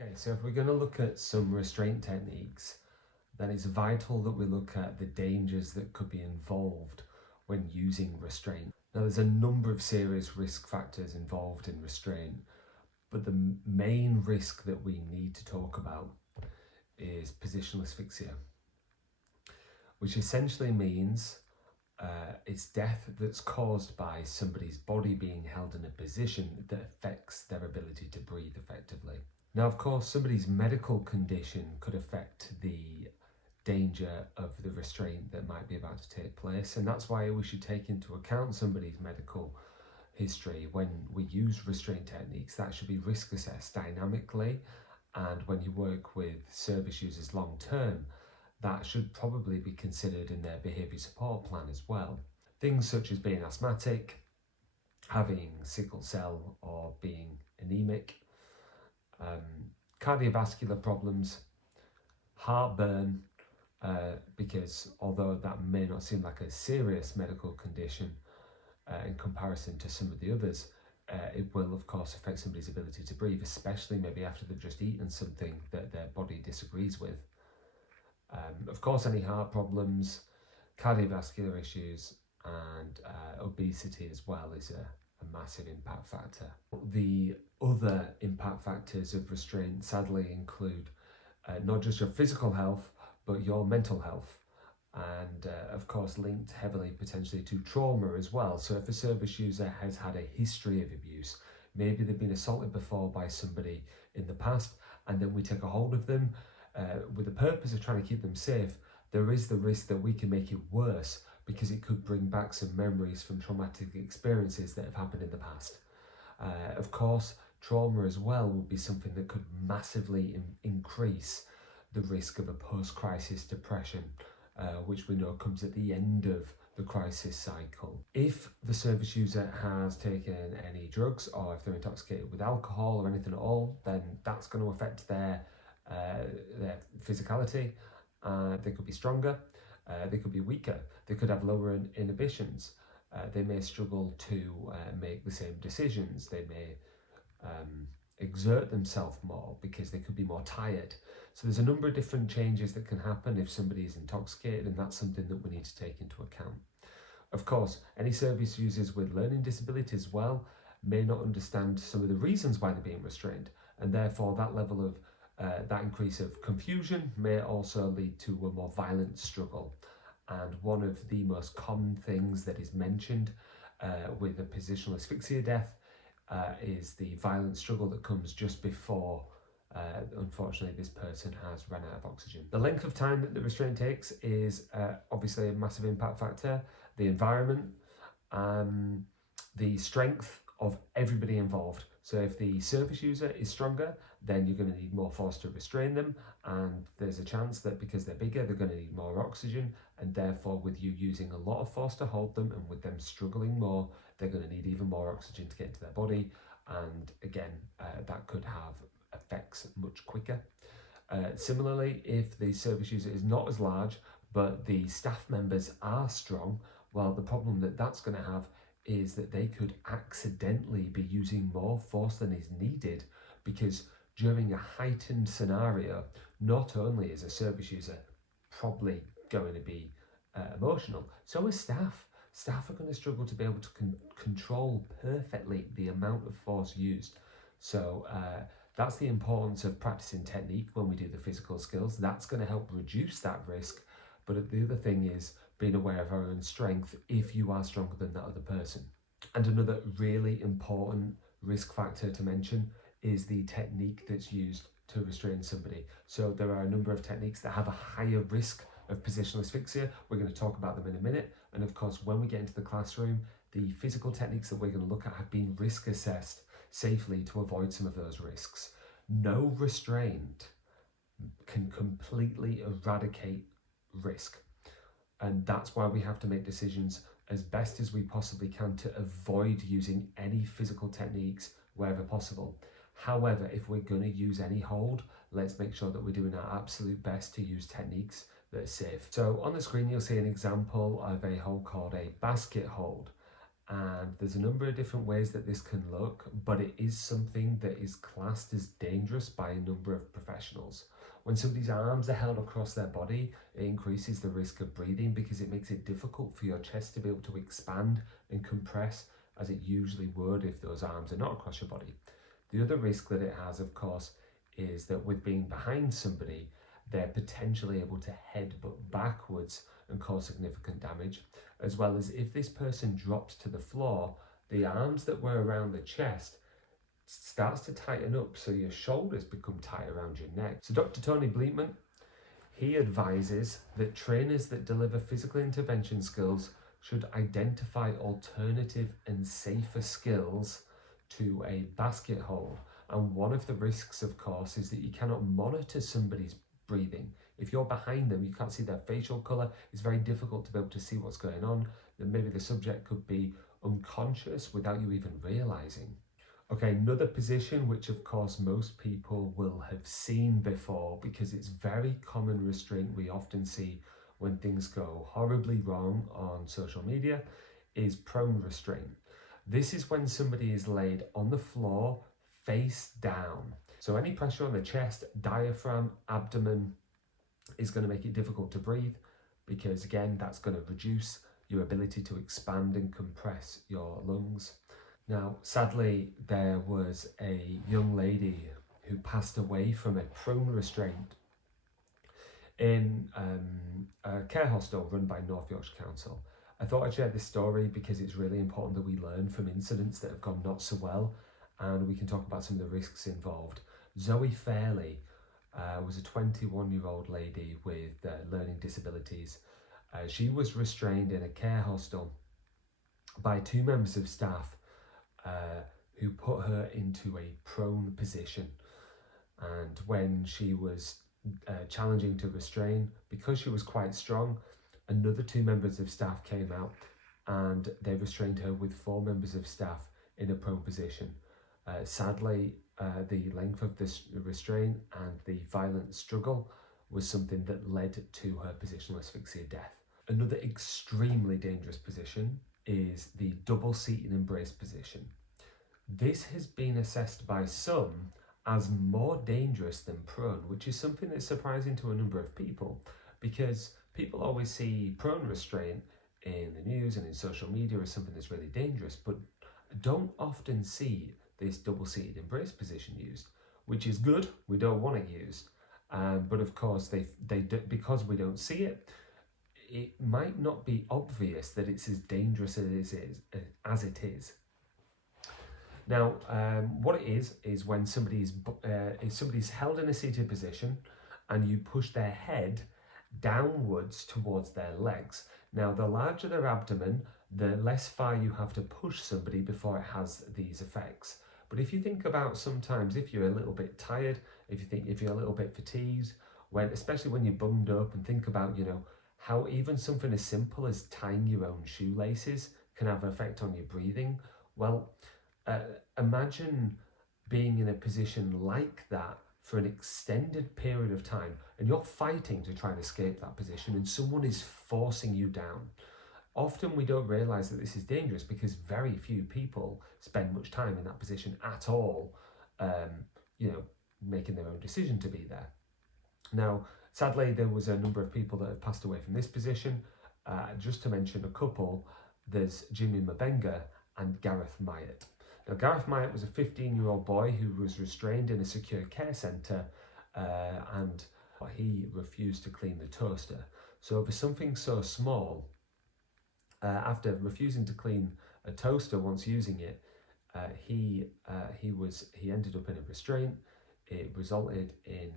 Okay, so if we're going to look at some restraint techniques, then it's vital that we look at the dangers that could be involved when using restraint. Now, there's a number of serious risk factors involved in restraint, but the main risk that we need to talk about is positional asphyxia, which essentially means it's death that's caused by somebody's body being held in a position that affects their ability to breathe effectively. Now, of course, somebody's medical condition could affect the danger of the restraint that might be about to take place, and that's why we should take into account somebody's medical history when we use restraint techniques. That should be risk assessed dynamically, and when you work with service users long term, that should probably be considered in their behaviour support plan as well. Things such as being asthmatic, having sickle cell or being anemic, cardiovascular problems, heartburn, because although that may not seem like a serious medical condition in comparison to some of the others, it will of course affect somebody's ability to breathe, especially maybe after they've just eaten something that their body disagrees with. Of course, any heart problems, cardiovascular issues, and obesity as well is a massive impact factor. The other impact factors of restraint sadly include not just your physical health, but your mental health, and of course linked heavily potentially to trauma as well. So if a service user has had a history of abuse, maybe they've been assaulted before by somebody in the past, and then we take a hold of them with the purpose of trying to keep them safe, there is the risk that we can make it worse because it could bring back some memories from traumatic experiences that have happened in the past. Of course, trauma as well would be something that could massively increase the risk of a post-crisis depression, which we know comes at the end of the crisis cycle. If the service user has taken any drugs or if they're intoxicated with alcohol or anything at all, then that's going to affect their physicality. They could be stronger, they could be weaker, they could have lower inhibitions, they may struggle to make the same decisions, they may exert themselves more because they could be more tired. So there's a number of different changes that can happen if somebody is intoxicated, and that's something that we need to take into account. Of course, any service users with learning disabilities as well may not understand some of the reasons why they're being restrained, and therefore that level of that increase of confusion may also lead to a more violent struggle. And one of the most common things that is mentioned with a positional asphyxia death is the violent struggle that comes just before, unfortunately, this person has run out of oxygen. The length of time that the restraint takes is obviously a massive impact factor. The environment, the strength of everybody involved. So if the service user is stronger, then you're going to need more force to restrain them, and there's a chance that because they're bigger, they're going to need more oxygen, and therefore with you using a lot of force to hold them and with them struggling more, they're going to need even more oxygen to get into their body, and again, that could have effects much quicker. Similarly, if the service user is not as large, but the staff members are strong, well, the problem that that's going to have is that they could accidentally be using more force than is needed, because during a heightened scenario, not only is a service user probably going to be emotional, so is staff. Staff are going to struggle to be able to control perfectly the amount of force used. So that's the importance of practicing technique when we do the physical skills. That's going to help reduce that risk. But the other thing is being aware of our own strength if you are stronger than that other person. And another really important risk factor to mention is the technique that's used to restrain somebody. So there are a number of techniques that have a higher risk of positional asphyxia. We're going to talk about them in a minute. And of course, when we get into the classroom, the physical techniques that we're going to look at have been risk assessed safely to avoid some of those risks. No restraint can completely eradicate risk. And that's why we have to make decisions as best as we possibly can to avoid using any physical techniques wherever possible. However, if we're going to use any hold, let's make sure that we're doing our absolute best to use techniques that are safe. So on the screen, you'll see an example of a hold called a basket hold. And there's a number of different ways that this can look, but it is something that is classed as dangerous by a number of professionals. When somebody's arms are held across their body, it increases the risk of breathing because it makes it difficult for your chest to be able to expand and compress as it usually would if those arms are not across your body. The other risk that it has, of course, is that with being behind somebody, they're potentially able to headbutt backwards and cause significant damage, as well as if this person drops to the floor, the arms that were around the chest starts to tighten up, so your shoulders become tight around your neck. So Dr. Tony Bleetman, he advises that trainers that deliver physical intervention skills should identify alternative and safer skills to a basket hold. And one of the risks, of course, is that you cannot monitor somebody's breathing. If you're behind them, you can't see their facial colour. It's very difficult to be able to see what's going on. Then maybe the subject could be unconscious without you even realising. Okay, another position which of course most people will have seen before because it's very common restraint we often see when things go horribly wrong on social media is prone restraint. This is when somebody is laid on the floor face down. So any pressure on the chest, diaphragm, abdomen is going to make it difficult to breathe because again that's going to reduce your ability to expand and compress your lungs. Now, sadly, there was a young lady who passed away from a prone restraint in a care hostel run by North Yorkshire Council. I thought I'd share this story because it's really important that we learn from incidents that have gone not so well, and we can talk about some of the risks involved. Zoe Fairley was a 21-year-old lady with learning disabilities. She was restrained in a care hostel by two members of staff who put her into a prone position. And when she was challenging to restrain, because she was quite strong, another two members of staff came out and they restrained her with four members of staff in a prone position. Sadly, the length of this restraint and the violent struggle was something that led to her positional asphyxia death. Another extremely dangerous position is the double seated embrace position. This has been assessed by some as more dangerous than prone, which is something that's surprising to a number of people because people always see prone restraint in the news and in social media as something that's really dangerous, but don't often see this double seated embrace position used, which is good. We don't want it used, but of course they do, because we don't see it. It might not be obvious that it's as dangerous as it is. Now, what it is when somebody's held in a seated position and you push their head downwards towards their legs. Now, the larger their abdomen, the less far you have to push somebody before it has these effects. But if you think about sometimes if you're a little bit tired, if you're a little bit fatigued, especially when you're bunged up, and think about, how even something as simple as tying your own shoelaces can have an effect on your breathing. Well, imagine being in a position like that for an extended period of time and you're fighting to try and escape that position and someone is forcing you down. Often we don't realise that this is dangerous because very few people spend much time in that position at all, making their own decision to be there. Now, sadly, there was a number of people that have passed away from this position. Just to mention a couple, there's Jimmy Mabenga and Gareth Myatt. Now, Gareth Myatt was a 15-year-old boy who was restrained in a secure care centre and he refused to clean the toaster. So for something so small, after refusing to clean a toaster once using it, he ended up in a restraint. It resulted in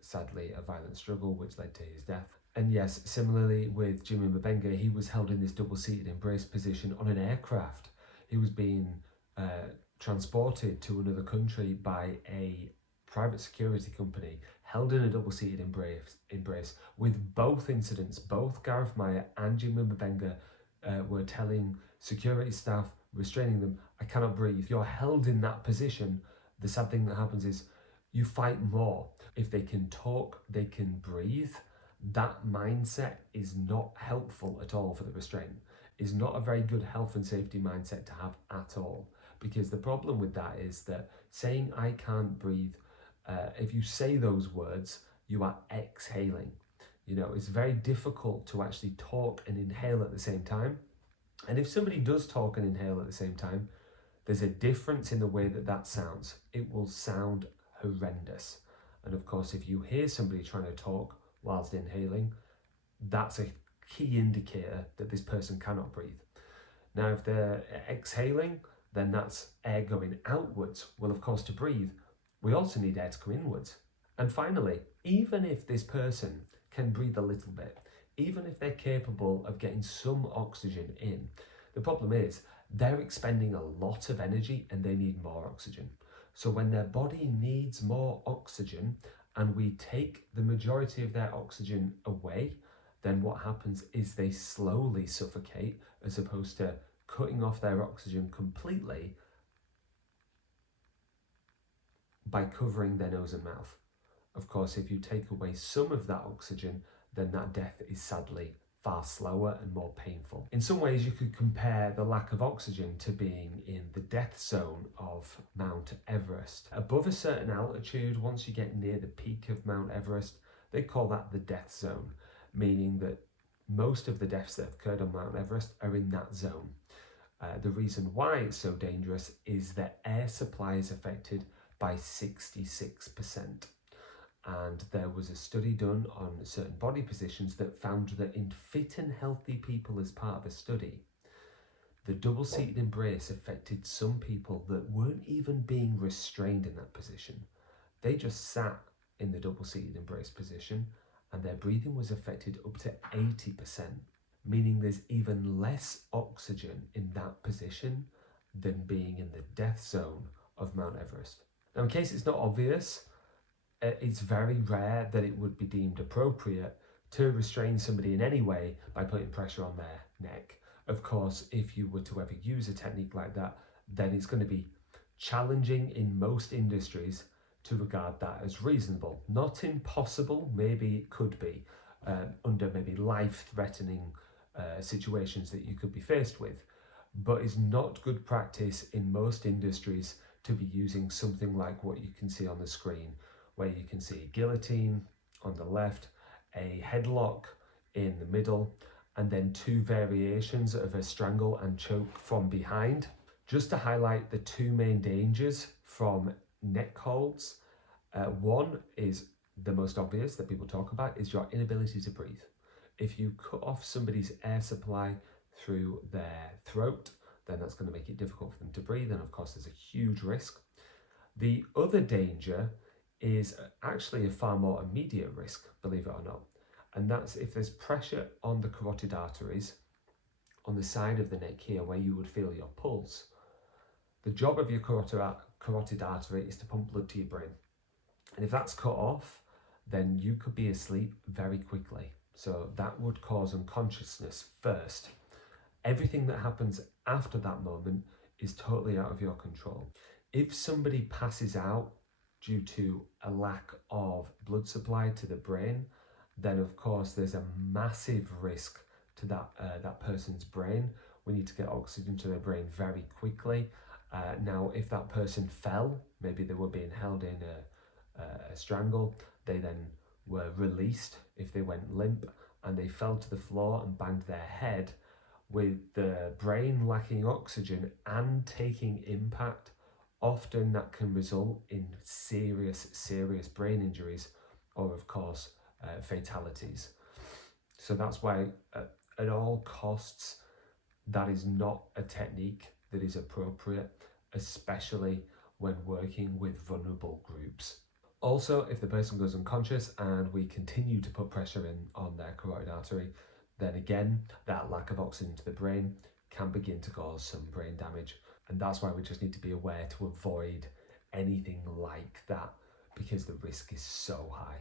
sadly a violent struggle which led to his death. And yes, similarly with Jimmy Mabenga, he was held in this double-seated embrace position on an aircraft. He was being transported to another country by a private security company, held in a double-seated embrace. With both incidents, both Gareth Myatt and Jimmy Mabenga were telling security staff, restraining them, "I cannot breathe." You're held in that position. The sad thing that happens is you fight more. If they can talk, they can breathe. That mindset is not helpful at all for the restraint. is not a very good health and safety mindset to have at all. Because the problem with that is that saying I can't breathe, if you say those words, you are exhaling. It's very difficult to actually talk and inhale at the same time. And if somebody does talk and inhale at the same time, there's a difference in the way that that sounds. It will sound horrendous. And of course, if you hear somebody trying to talk whilst inhaling, that's a key indicator that this person cannot breathe. Now, if they're exhaling, then that's air going outwards. Well, of course, to breathe, we also need air to go inwards. And finally, even if this person can breathe a little bit, even if they're capable of getting some oxygen in, the problem is they're expending a lot of energy and they need more oxygen. So when their body needs more oxygen and we take the majority of their oxygen away, then what happens is they slowly suffocate, as opposed to cutting off their oxygen completely by covering their nose and mouth. Of course, if you take away some of that oxygen, then that death is sadly far slower and more painful. In some ways, you could compare the lack of oxygen to being in the death zone of Mount Everest. Above a certain altitude, once you get near the peak of Mount Everest, they call that the death zone, meaning that most of the deaths that have occurred on Mount Everest are in that zone. The reason why it's so dangerous is that air supply is affected by 66%. And there was a study done on certain body positions that found that in fit and healthy people, as part of a study, the double-seated embrace affected some people that weren't even being restrained in that position. They just sat in the double-seated embrace position and their breathing was affected up to 80%, meaning there's even less oxygen in that position than being in the death zone of Mount Everest. Now, in case it's not obvious, it's very rare that it would be deemed appropriate to restrain somebody in any way by putting pressure on their neck. Of course, if you were to ever use a technique like that, then it's going to be challenging in most industries to regard that as reasonable. Not impossible, maybe it could be, under maybe life-threatening situations that you could be faced with, but it's not good practice in most industries to be using something like what you can see on the screen, where you can see a guillotine on the left, a headlock in the middle, and then two variations of a strangle and choke from behind. Just to highlight the two main dangers from neck holds, one is the most obvious that people talk about, is your inability to breathe. If you cut off somebody's air supply through their throat, then that's going to make it difficult for them to breathe, and of course there's a huge risk. The other danger is actually a far more immediate risk, believe it or not, and that's if there's pressure on the carotid arteries on the side of the neck here where you would feel your pulse. The job of your carotid artery is to pump blood to your brain, and if that's cut off, then you could be asleep very quickly. So that would cause unconsciousness first. Everything that happens after that moment is totally out of your control. If somebody passes out due to a lack of blood supply to the brain, then of course there's a massive risk to that person's brain. We need to get oxygen to their brain very quickly. Now, if that person fell, maybe they were being held in a strangle, they then were released if they went limp and they fell to the floor and banged their head, with the brain lacking oxygen and taking impact, often that can result in serious brain injuries or, of course, fatalities. So that's why at all costs, that is not a technique that is appropriate, especially when working with vulnerable groups. Also, if the person goes unconscious and we continue to put pressure in on their carotid artery, then again, that lack of oxygen to the brain can begin to cause some brain damage. And that's why we just need to be aware to avoid anything like that, because the risk is so high.